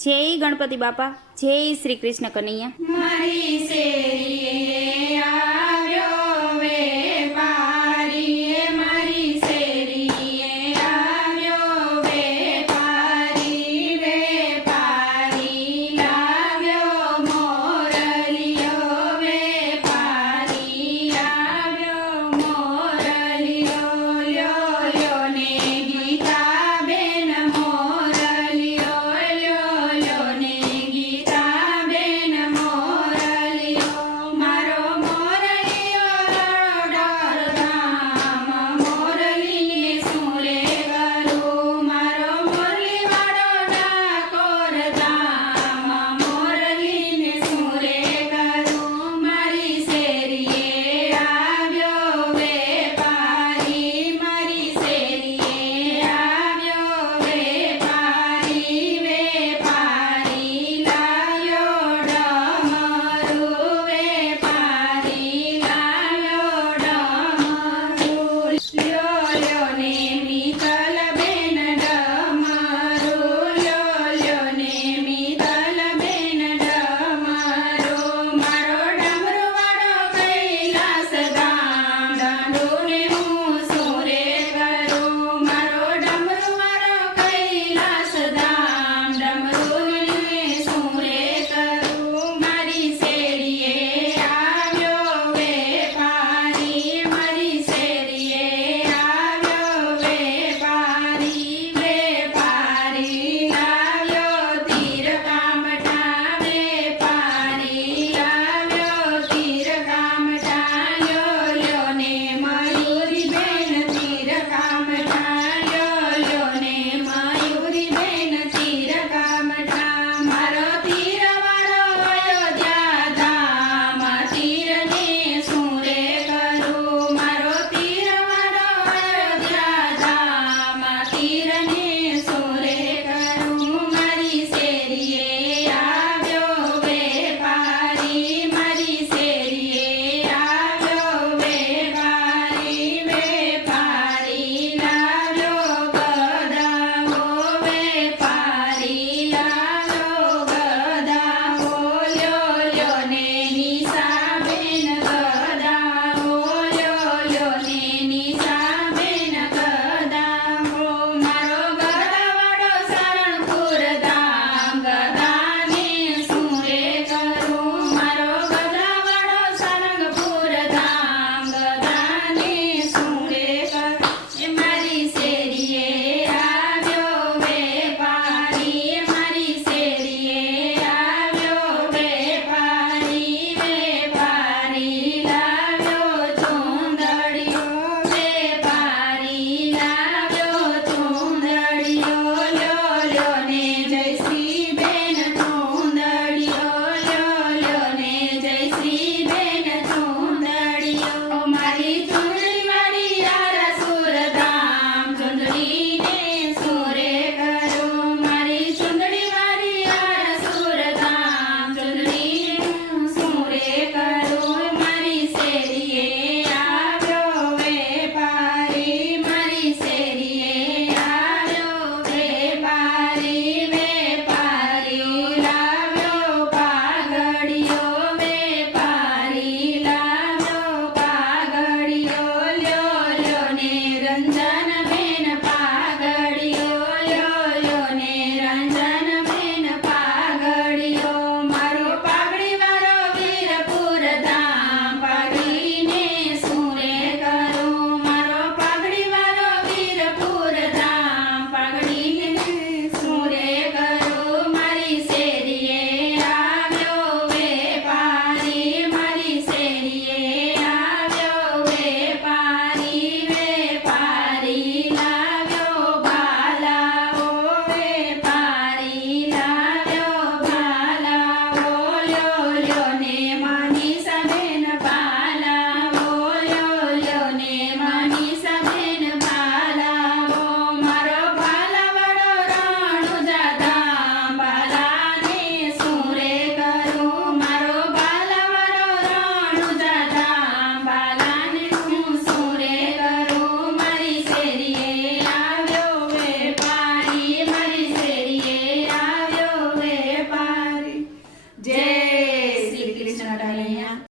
જય ગણપતિ બાપા જય શ્રી કૃષ્ણ કનૈયા મારી સેવા